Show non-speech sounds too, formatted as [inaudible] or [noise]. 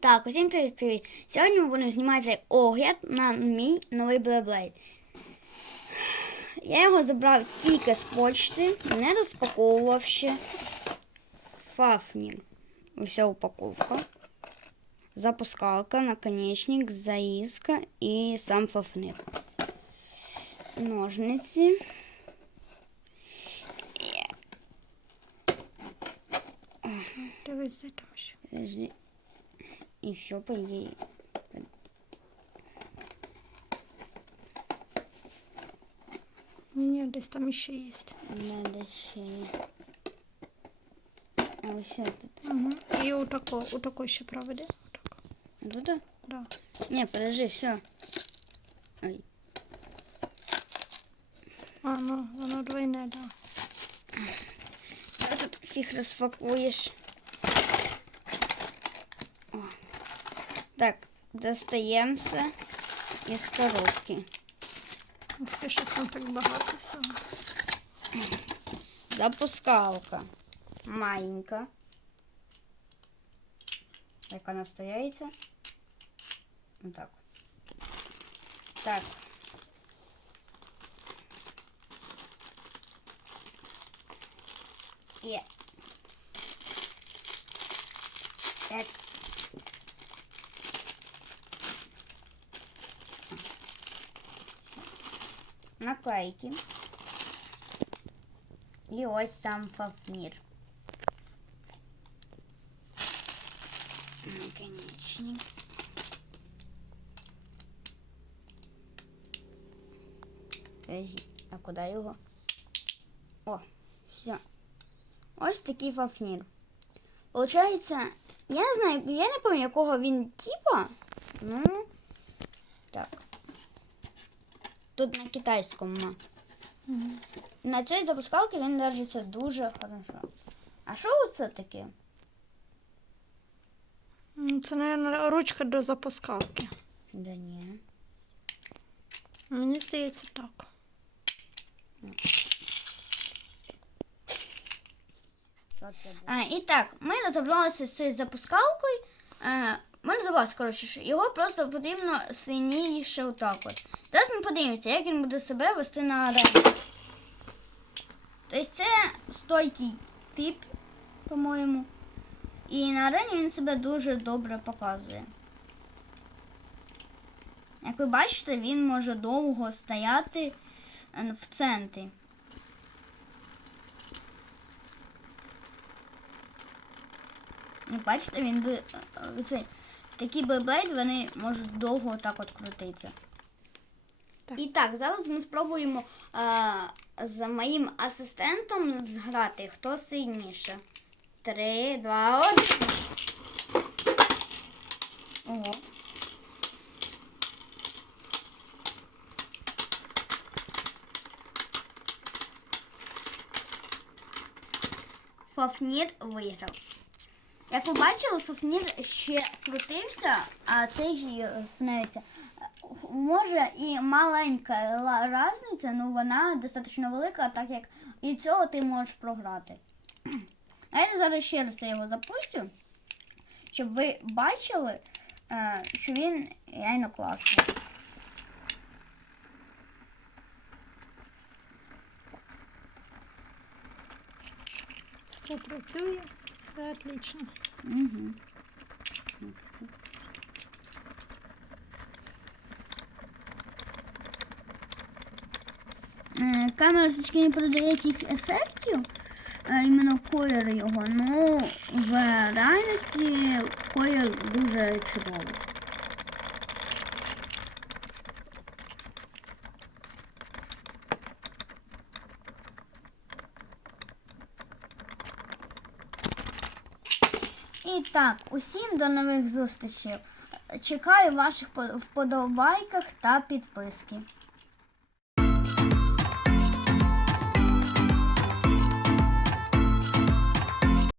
Так, усім привіт привіт. Сьогодні ми будемо знімати огляд на мій новий Beyblade. Я його забрав тільки з почти, не розпаковував ще. Фафнір. Уся упаковка. Запускалка, наконечник, заїзка і сам фафнир. Ножниці. Дивись, де там ще. И все, по идее. Ні, десь там ще є. Надо ще. А все тут. Угу. І отако, отако ще проведи. Отако. А тут? Да. Не, подожди, все. Ой. А, ну, воно двойне, да. А тут фиг расфакуешь. Так, достаемся из коробки. Ух ти, щось там так багато всього. Запускалка. Маленька. Як вона вставляється? Отак. Так. Є. Так. Наклейки. І ось сам фафнір. Наконечник. Подожди, а куди його? О, все. Ось такий фафнір. Получається, я не знаю, я не пам'ятаю, якого він типа. Ну, так. Тут на китайському. Угу. На цій запускалці він держиться дуже хорошо. А що це таке? Це, мабуть, ручка до запускалки. Да ні. Мені здається так. А, і так, ми розібралися з цією запускалкою. Е, ми розібралися, коротше, його просто потрібно сильніше отак от. Зараз ми подивимося, як він буде себе вести на арені. Тобто це стойкий тип, по-моєму. І на арені він себе дуже добре показує. Як ви бачите, він може довго стояти е, в центрі. Бачите, він ду- е, цей, такі бейблейд, вони можуть довго так от крутитися. Так. І так, зараз ми спробуємо е, з моїм асистентом зграти, хто сильніше. Три, два, один. Ого. Фафнір виграв. Як ви бачили, Фафнір ще крутився, а цей же остановився. Може і маленька різниця, але вона достатньо велика, так як і цього ти можеш програти. [clears throat] А я зараз ще раз я його запущу, щоб ви бачили, е, що він реально класний. Все працює, все отлично. Угу. Камера все-таки не продає цих ефектів, іменно колір його, ну в реальності колір дуже чудовий. І так, усім до нових зустрічей. Чекаю ваших вподобайках та підписки.